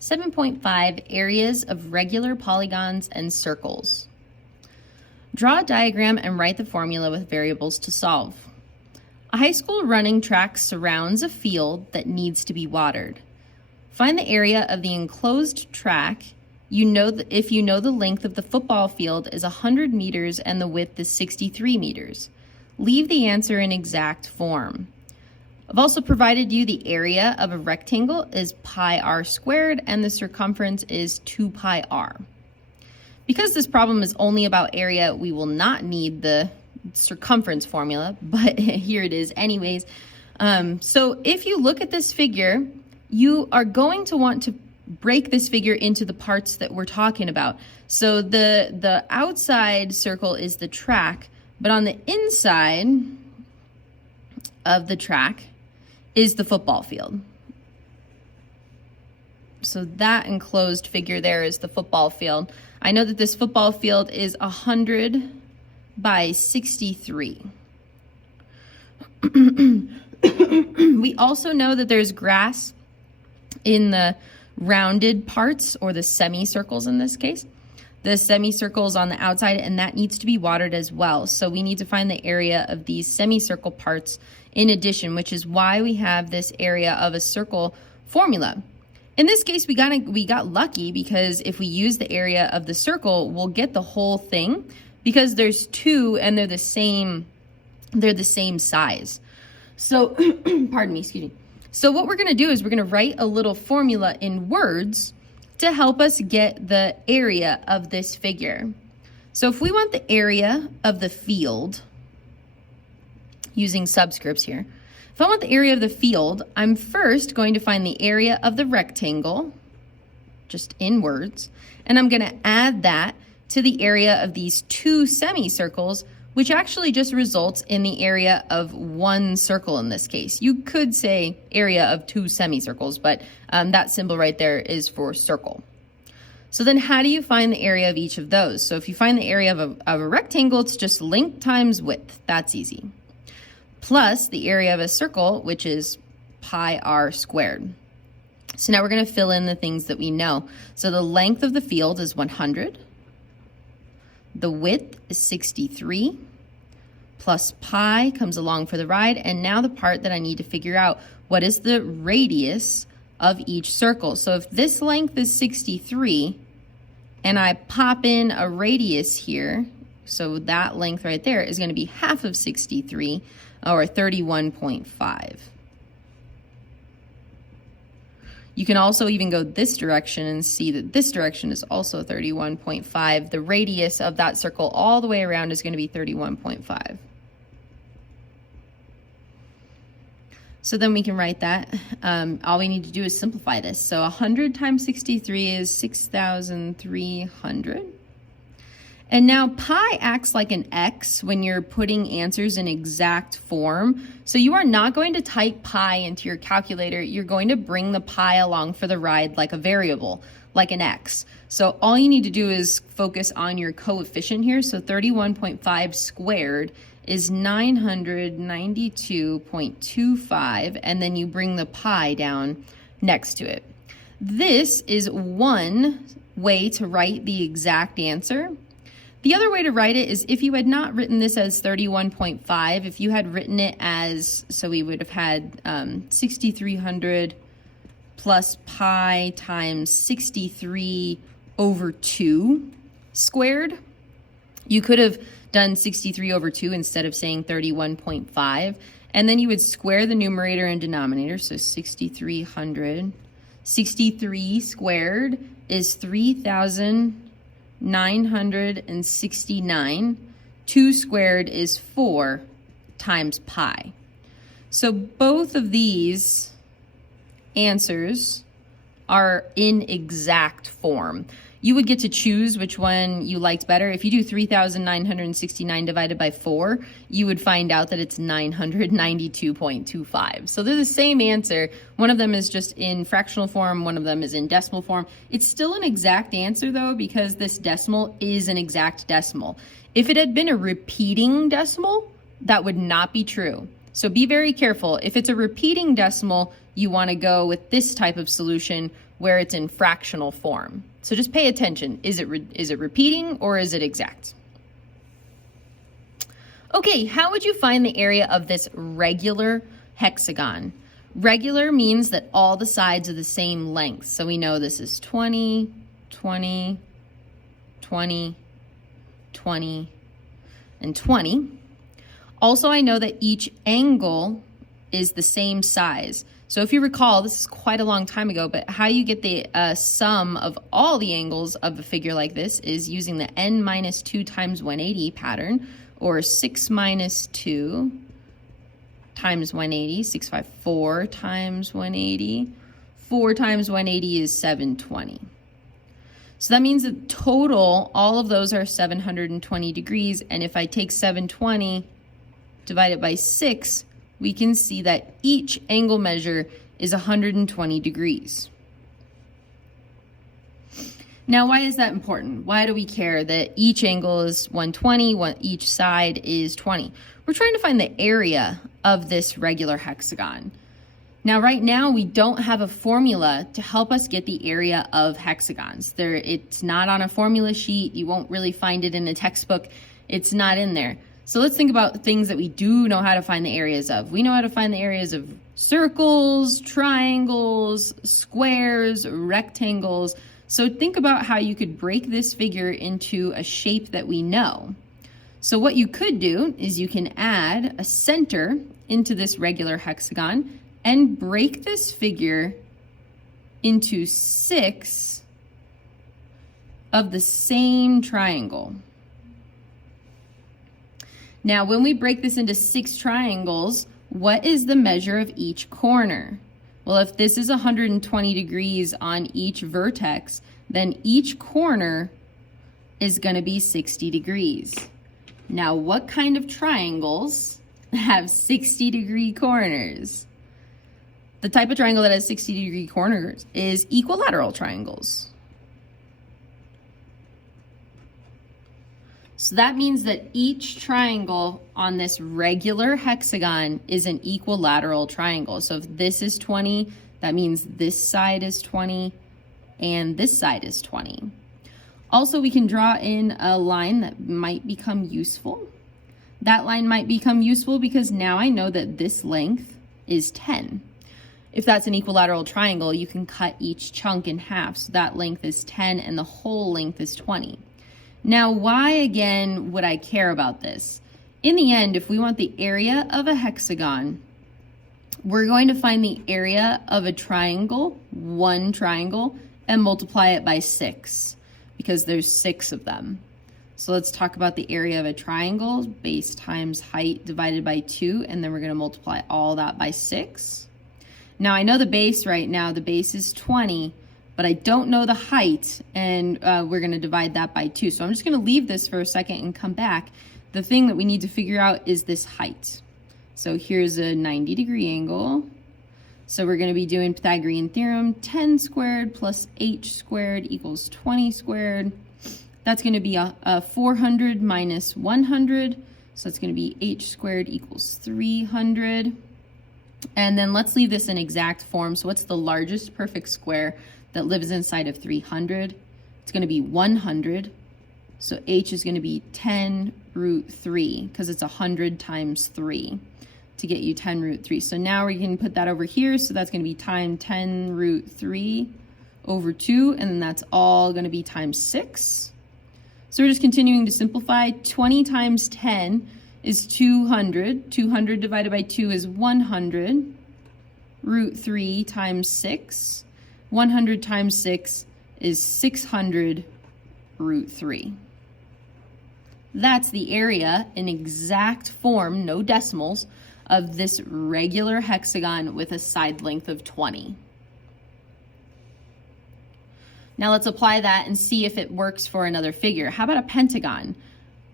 7.5 Areas of regular polygons and circles. Draw a diagram and write the formula with variables to solve. A high school running track surrounds a field that needs to be watered. Find the area of the enclosed track. If you know the length of the football field is 100 meters and the width is 63 meters. Leave the answer in exact form. I've also provided you the area of a rectangle is pi r squared and the circumference is 2 pi r. Because this problem is only about area, we will not need the circumference formula, but here it is anyways. So if you look at this figure, you are going to want to break this figure into the parts that we're talking about. So the outside circle is the track, but on the inside of the track is the football field. So that enclosed figure there is the football field. I know that this football field is 100 by 63. We also know that there's grass in the rounded parts, or the semicircles in this case. The semicircles on the outside, and that needs to be watered as well. So we need to find the area of these semicircle parts in addition, which is why we have this area of a circle formula. In this case, we got lucky, because if we use the area of the circle, we'll get the whole thing, because there's two and they're the same size. So, pardon me, excuse me. So what we're going to do is we're going to write a little formula in words to help us get the area of this figure. So if we want the area of the field, using subscripts here, if I want the area of the field, I'm first going to find the area of the rectangle, just in words, and I'm going to add that to the area of these two semicircles, which actually just results in the area of one circle in this case. You could say area of two semicircles, but that symbol right there is for circle. So then how do you find the area of each of those? So if you find the area of a rectangle, it's just length times width. That's easy. Plus the area of a circle, which is pi r squared. So now we're going to fill in the things that we know. So the length of the field is 100. The width is 63, plus pi comes along for the ride. And now the part that I need to figure out, what is the radius of each circle? So if this length is 63 and I pop in a radius here, so that length right there is going to be half of 63, or 31.5. You can also even go this direction and see that this direction is also 31.5. The radius of that circle all the way around is going to be 31.5. So then we can write that. All we need to do is simplify this. So 100 times 63 is 6,300. And now pi acts like an X when you're putting answers in exact form. So you are not going to type pi into your calculator. You're going to bring the pi along for the ride like a variable, like an X. So all you need to do is focus on your coefficient here. So 31.5 squared is 992.25, and then you bring the pi down next to it. This is one way to write the exact answer. The other way to write it is if you had not written this as 31.5, if you had written it as, so we would have had 6,300 plus pi times 63 over 2 squared. You could have done 63 over 2 instead of saying 31.5. And then you would square the numerator and denominator, so 6,300. 63 squared is 3,969. 2 squared is 4 times pi. So both of these answers are in exact form. You would get to choose which one you liked better. If you do 3,969 divided by 4, you would find out that it's 992.25. So they're the same answer. One of them is just in fractional form, one of them is in decimal form. It's still an exact answer though, because this decimal is an exact decimal. If it had been a repeating decimal, that would not be true. So be very careful. If it's a repeating decimal, you want to go with this type of solution where it's in fractional form. So just pay attention. Is it repeating or is it exact? Okay, how would you find the area of this regular hexagon? Regular means that all the sides are the same length. So we know this is 20, 20, 20, 20, and 20. Also, I know that each angle is the same size. So if you recall, this is quite a long time ago, but how you get the sum of all the angles of a figure like this is using the n minus 2 times 180 pattern, or 6 minus 2 times 180, 654 times 180. 4 times 180 is 720. So that means that total, all of those are 720 degrees. And if I take 720, divide it by 6, we can see that each angle measure is 120 degrees. Now, why is that important? Why do we care that each angle is 120, each side is 20? We're trying to find the area of this regular hexagon. Now, right now, we don't have a formula to help us get the area of hexagons. It's not on a formula sheet. You won't really find it in a textbook. It's not in there. So let's think about things that we do know how to find the areas of. We know how to find the areas of circles, triangles, squares, rectangles. So think about how you could break this figure into a shape that we know. So what you could do is you can add a center into this regular hexagon and break this figure into 6 of the same triangle. Now, when we break this into 6 triangles, what is the measure of each corner? Well, if this is 120 degrees on each vertex, then each corner is going to be 60 degrees. Now, what kind of triangles have 60-degree corners? The type of triangle that has 60-degree corners is equilateral triangles. So that means that each triangle on this regular hexagon is an equilateral triangle. So if this is 20, that means this side is 20 and this side is 20. Also, we can draw in a line that might become useful. That line might become useful because now I know that this length is 10. If that's an equilateral triangle, you can cut each chunk in half. So that length is 10 and the whole length is 20. Now, why again would I care about this? In the end, if we want the area of a hexagon, we're going to find the area of a triangle, one triangle, and multiply it by 6 because there's 6 of them. So let's talk about the area of a triangle, base times height divided by 2, and then we're going to multiply all that by 6. Now, I know the base right now, the base is 20, but I don't know the height, and we're going to divide that by 2. So I'm just going to leave this for a second and come back. The thing that we need to figure out is this height. So here's a 90-degree angle. So we're going to be doing Pythagorean Theorem, 10 squared plus h squared equals 20 squared. That's going to be a 400 minus 100. So that's going to be h squared equals 300. And then let's leave this in exact form. So what's the largest perfect square that lives inside of 300? It's going to be 100. So h is going to be 10 root 3 because it's 100 times 3 to get you 10 root 3. So now we can put that over here. So that's going to be times 10 root 3 over 2. And then that's all going to be times 6. So we're just continuing to simplify. 20 times 10 is 200. 200 divided by 2 is 100. Root 3 times 6. 100 times 6 is 600 root 3. That's the area in exact form, no decimals, of this regular hexagon with a side length of 20. Now let's apply that and see if it works for another figure. How about a pentagon?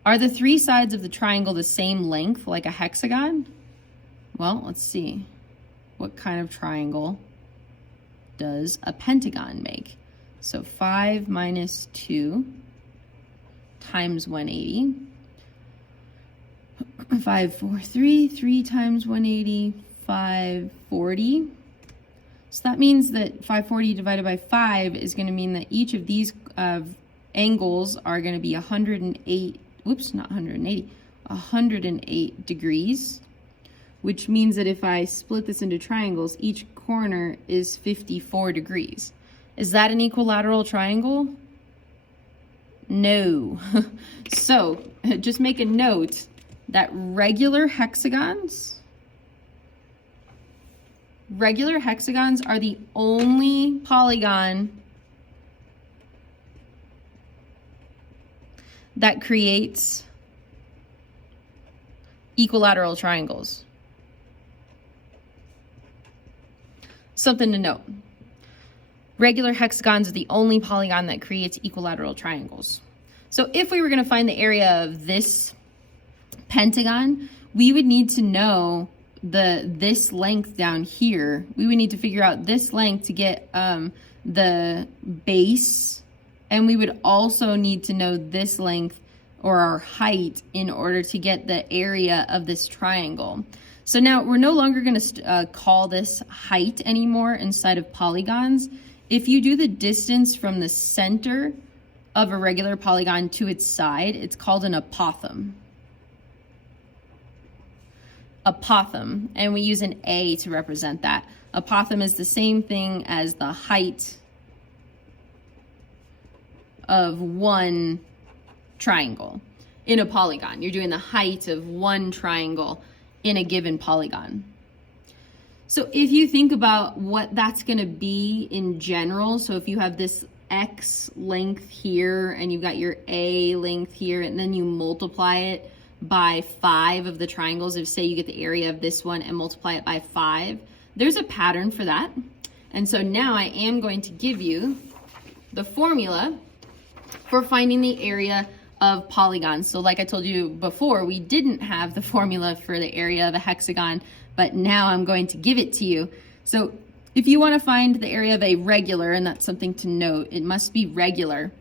Are the 3 sides of the triangle the same length like a hexagon? Well, let's see. What kind of triangle does a pentagon make? So 5 minus 2 times 180. 543, 3 times 180, 540. So that means that 540 divided by 5 is going to mean that each of these angles are going to be 108, whoops, not 180, 108 degrees, which means that if I split this into triangles, each corner is 54 degrees. Is that an equilateral triangle? No. So just make a note that regular hexagons are the only polygon that creates equilateral triangles. Something to note. Regular hexagons are the only polygon that creates equilateral triangles. So if we were going to find the area of this pentagon, we would need to know this length down here. We would need to figure out this length to get the base, and we would also need to know this length or our height in order to get the area of this triangle. So now we're no longer going to call this height anymore inside of polygons. If you do the distance from the center of a regular polygon to its side, it's called an apothem. Apothem, and we use an A to represent that. Apothem is the same thing as the height of one triangle in a polygon. You're doing the height of one triangle in a given polygon. So if you think about what that's going to be in general, so if you have this X length here and you've got your A length here, and then you multiply it by 5 of the triangles, if say you get the area of this one and multiply it by 5, there's a pattern for that. And so now I am going to give you the formula for finding the area of polygons. So like I told you before, we didn't have the formula for the area of a hexagon, but now I'm going to give it to you. So if you want to find the area of a regular, and that's something to note, it must be regular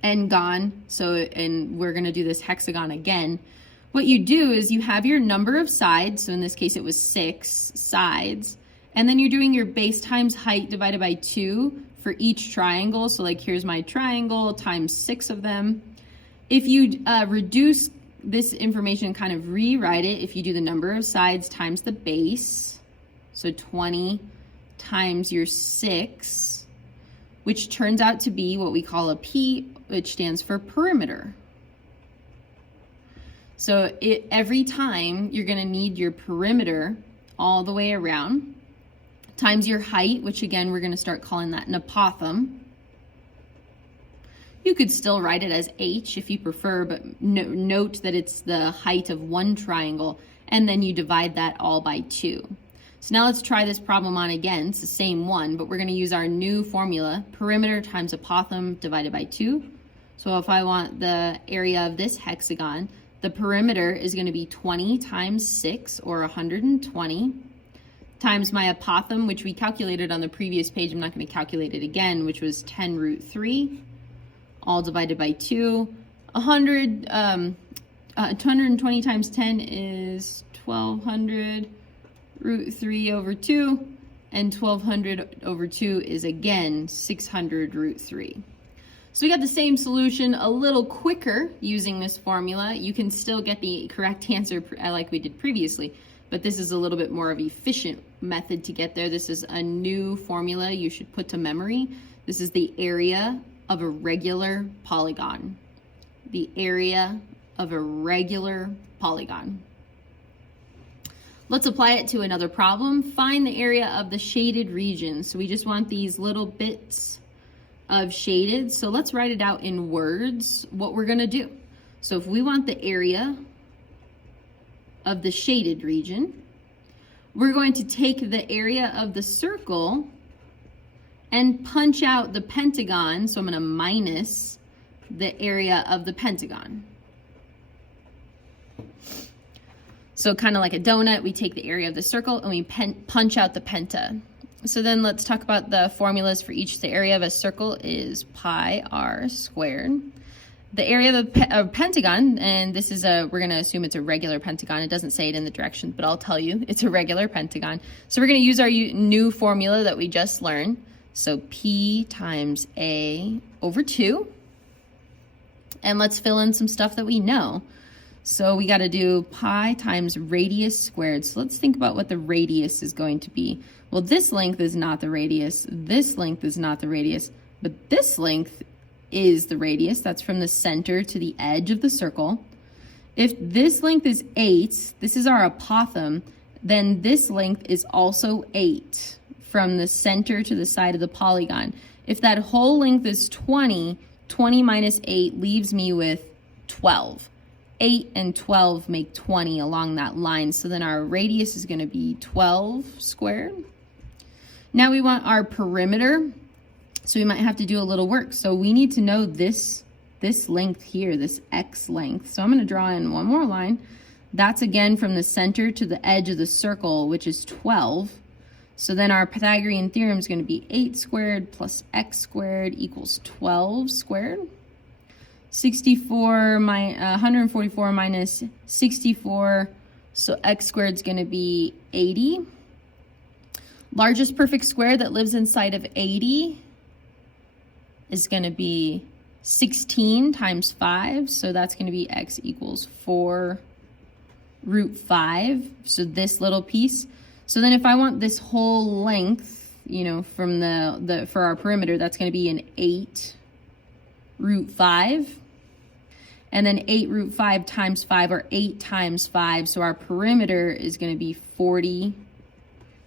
and gone. So, and we're going to do this hexagon again. What you do is you have your number of sides. So in this case, it was 6 sides. And then you're doing your base times height divided by 2 for each triangle. So like here's my triangle times 6 of them. If you reduce this information, kind of rewrite it, if you do the number of sides times the base, so 20 times your 6, which turns out to be what we call a P, which stands for perimeter. So every time you're going to need your perimeter all the way around, times your height, which again, we're going to start calling that an apothem. You could still write it as H if you prefer, but note that it's the height of one triangle, and then you divide that all by 2. So now let's try this problem on again. It's the same one, but we're going to use our new formula, perimeter times apothem divided by 2. So if I want the area of this hexagon, the perimeter is going to be 20 times 6, or 120, times my apothem, which we calculated on the previous page. I'm not going to calculate it again, which was 10 root 3, all divided by 2. 220 times 10 is 1200 root 3 over 2, and 1200 over 2 is again 600 root 3. So we got the same solution a little quicker using this formula. You can still get the correct answer like we did previously, but this is a little bit more of an efficient method to get there. This is a new formula you should put to memory. This is the area of a regular polygon. The area of a regular polygon. Let's apply it to another problem. Find the area of the shaded region. So we just want these little bits of shaded. So let's write it out in words, what we're going to do. So if we want the area of the shaded region, we're going to take the area of the circle and punch out the pentagon. So I'm going to minus the area of the pentagon. So kind of like a donut, we take the area of the circle and we punch out the penta. So then let's talk about the formulas for each. The area of a circle is pi r squared. The area of the pentagon, and this is we're going to assume it's a regular pentagon. It doesn't say it in the directions, but I'll tell you it's a regular pentagon. So we're going to use our new formula that we just learned. So P times A over 2. And let's fill in some stuff that we know. So we got to do pi times radius squared. So let's think about what the radius is going to be. Well, this length is not the radius. This length is not the radius. But this length is the radius. That's from the center to the edge of the circle. If this length is 8, this is our apothem, then this length is also 8 from the center to the side of the polygon. If that whole length is 20, 20 minus 8 leaves me with 12. 8 and 12 make 20 along that line. So then our radius is going to be 12 squared. Now we want our perimeter. So we might have to do a little work. So we need to know this length here, this x length. So I'm going to draw in one more line. That's again from the center to the edge of the circle, which is 12. So then our Pythagorean theorem is going to be 8 squared plus x squared equals 12 squared. 144 minus 64, so x squared is going to be 80. Largest perfect square that lives inside of 80 is going to be 16 times 5, so that's going to be x equals 4 root 5, so this little piece. So then if I want this whole length, you know, from for our perimeter, that's going to be an 8 root 5. And then 8 root 5 times 5, or 8 times 5, so our perimeter is going to be 40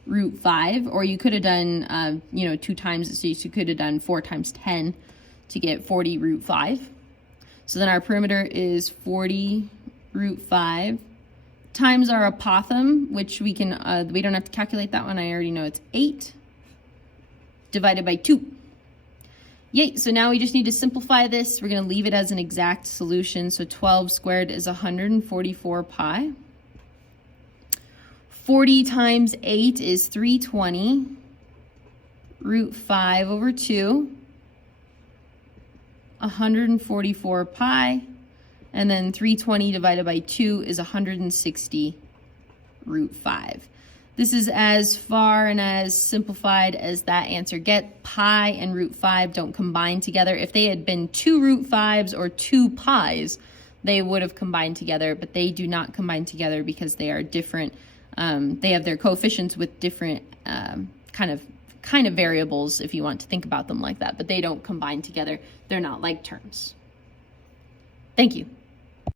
root 5, or you could have done, 2 times, so you could have done 4 times 10 to get 40 root 5. So then our perimeter is 40 root 5 times our apothem, which we don't have to calculate that one. I already know it's 8 divided by 2. Yay, so now we just need to simplify this. We're going to leave it as an exact solution. So 12 squared is 144 pi. 40 times 8 is 320. Root 5 over 2. 144 pi. And then 320 divided by 2 is 160 root 5. This is as far and as simplified as that answer get. Pi and root 5 don't combine together. If they had been 2 root 5s or 2 pi's, they would have combined together, but they do not combine together because they are different. They have their coefficients with different kind of variables, if you want to think about them like that, but they don't combine together. They're not like terms. Thank you.